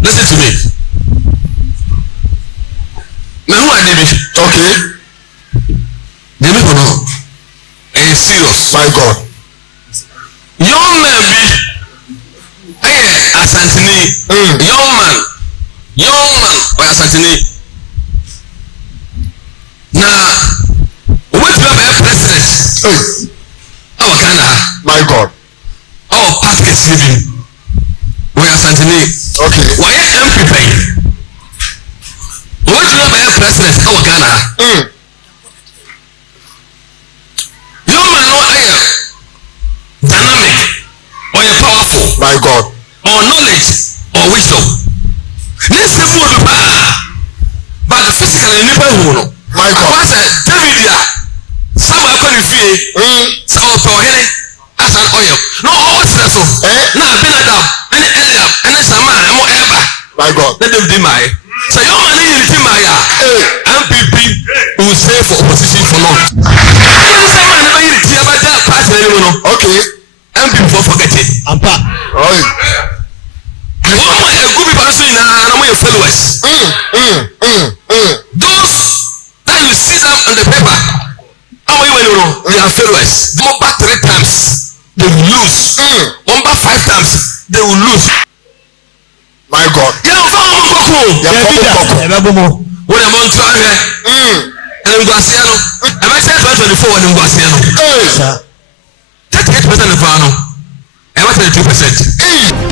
Listen to me. Now who are they? Okay. They make no. And serious. My God. Young man be. Hey, Asantini. Young man. Or Asantini. Now, what do you have president? Our Ghana. My God. Our package living. We are Asantini. Okay. Why NPP? What do you have president? Our Ghana. Young man, no air. Dynamic. Or you're powerful. My God. Or knowledge. Or wisdom. Let's say more but the physical in the my God. I said, David, some are calling fee. Some are for him as an oil. No, what's that so? Now, been a dab, and Eliab, and then some man, more ever. My God. Let them be my. So, your money in Timaya, MPP will save for opposition for long. Okay. MPP for forget it. Ampa. Right. A group of person and I'm followers. Those that you see them on the paper, how you know they are followers. They go back 3 times, they will lose. One back 5 times, they will lose. My God. Yeah, when I'm on to and I'm Guasiano, I'm at 24 when I'm Guasiano. 38% of Fano, I'm at 32%.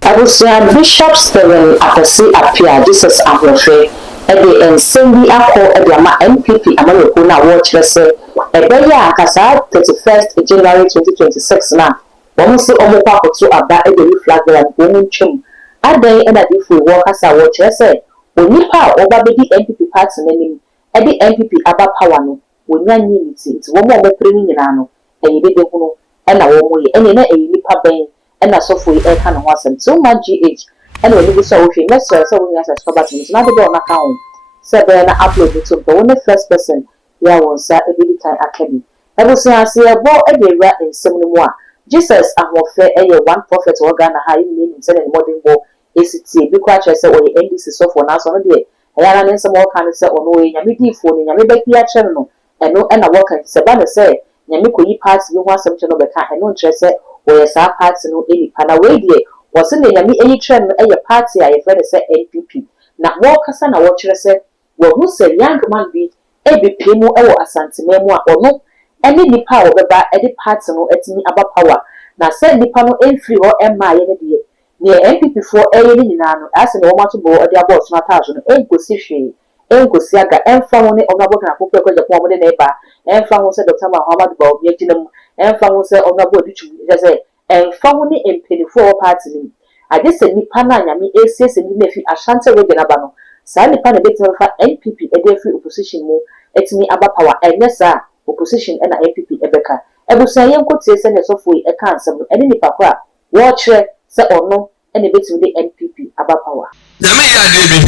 Abusia Bishop Stephen Apesi appear Jesus Ahuofe ede ensendi akọ ede ama NPP amanoko na wo kyerese ebe ya akasa 31st January 2026 na wo se omokwa akoto aba ede flag la bomu twem adan ena difu wo kasa wo kyerese onipa oba bedi NPP party nanim ede NPP aba power no wonya nyiniti nti wo mo obepre ni nyina no eyebe hunu ena wo mo ye ene na eyinipa ben and as of we can wasn't so much GH and when you saw if message so we as a buttons not the on account said then upload it to the only first person yeah was every time academy I was say a ball every rat in some more Jesus Ahuofe one prophet organ high name instead of modern ball ACT because I said we NDC so for now so no day I ran some more kind of say on way yami phone yami beki ya channel and no and I work at Sabana say yami ko yi party you want some channel beka and no interest or sa party no any pana way there was in the yami any trend a party I friend say NPP na wo kasa na wo kire say wo hu say young man be e be pemu e wo asante memu a ono any nipa wo beba e di party no etimi aba power na say nipa no enfri ho emma ye ne de ne NPP for e ye ni nyina no ase ne wo mato bo e di abos na tajo no enkosi hwe enkosi aga emfa wo ne onabo kana kokko ko Japan mo de na eba emfa wo say Dr. Muhammad Bawumia ginam emfa wo say onabo di chu say emfa wo ne empelifo party ni ade se nipa na nyame esiese ni na fi Ashanti region aba no sa nipa na beti fa NPP e dey free opposition mu etimi aba power enesa opposition na NPP ebeka ebusan yen kotie se ne sofo e kan asem no ene nipa kwa wo kire se ono ene beti de NPP aba power nyame ya de bi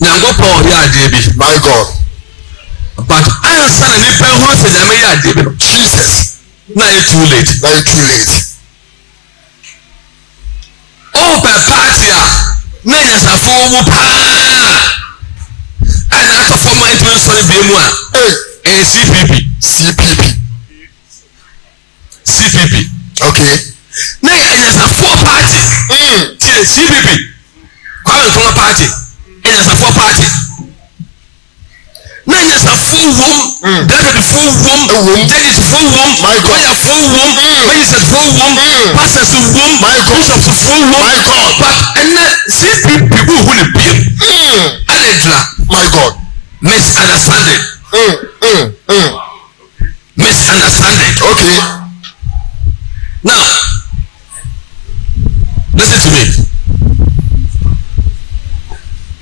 nyango power ya de bi my God but I understand nipa hu se nyame ya de bi Jesus now it's too late oh per party na yes afowo pa and that of my influence be mu a CPP okay na yes afowo party CPP kwame from party yes afowo party na yes afowo that the full womb that is full womb my God ya full womb when you said full womb pastors womb my God bishops full womb my God but and CPP people who the be my God misunderstanding misunderstanding okay now listen to me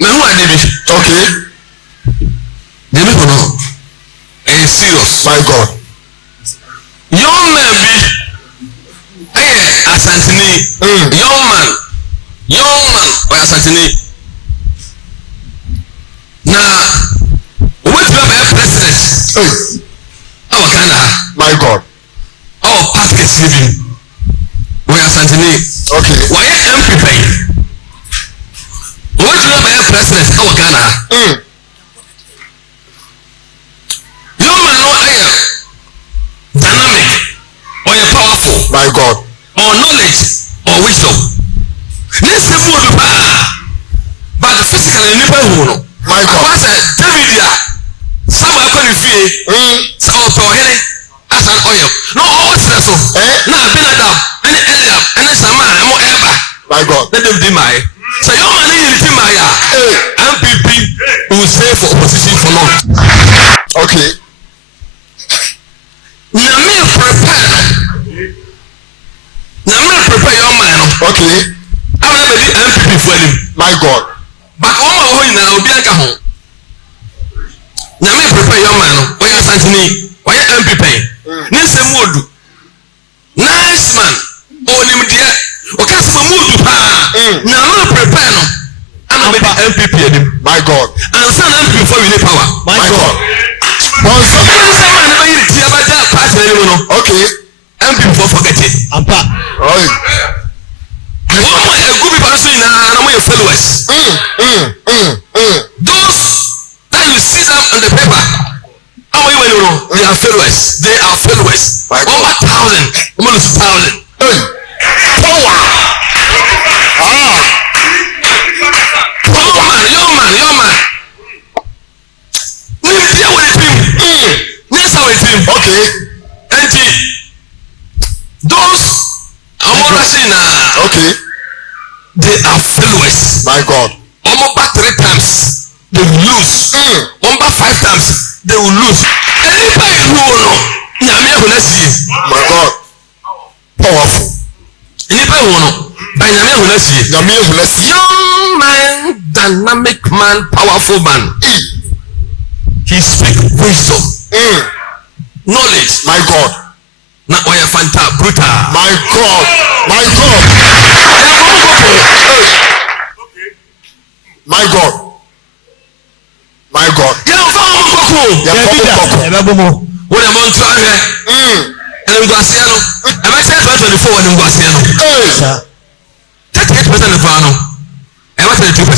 now who are they okay they make no and serious my God young man be Asantini young man or Asantini now what you have president our Ghana my God TV. We are Santini. Okay. Why MPP? What do you know about president? Our Ghana. Your man, no, I am dynamic or you're powerful. My God. Or knowledge or wisdom. Let's say more but the physical in the my God. I said, David, some are going to feel some of our head as an oil. No, what's that so? Now, been a dab, and Eliab, and then some man, more ever. My God. Let them be my. So, your money in Timaya, MPP will stay for opposition for long. Okay. Now, me prepare. Now, me prepare your man. Okay. I will never be MPP for him. My God. But all my home now will be a home. Now, me prepare your man. Why are Santini? Why are MPP? Nisa Mood. Nice man. Oh, name dear. O Casper Mood. Now, me prepare. I'm a MPP. My God. And some MPP for you power. My God. Okay. MPP for forget it. Ampa. A good person in our followers. Those that you see them on the paper, how many you know? They are followers. They are followers. Over 1,000, almost 1,000. Power. Your man. We deal with him. Next our team. Okay. And those I'm saying okay. They are followers. My God. Almost back 3 times they will lose. Almost 5 times they will lose. Anybody who know, my God. Powerful. Anybody who know, young man, dynamic man, powerful man. He speak wisdom, knowledge. My God. Now we are fanta brutal. My God. My God. My God. My God. What am I trying? And I'm going to say, I'm going to say 24 and I'm going to say, 38% of Vano. I'm going to say 2%.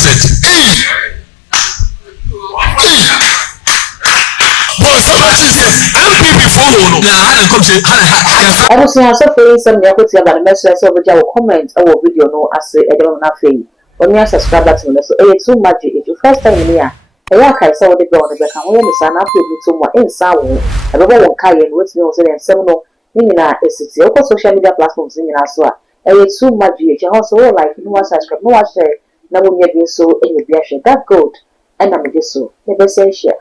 Everything so for some you put about the message so we will comment our video no as a dem na fe. When you subscribe to me so too much if you first time here. I can say what the go on the back and when the upload me too much inside wo. I be won kai and what me say dem sem no ni na esiti o social media platforms ni na so a. Too much you also like no subscribe no share na wo me bi so any bi share that good and I'm just so. Never say share.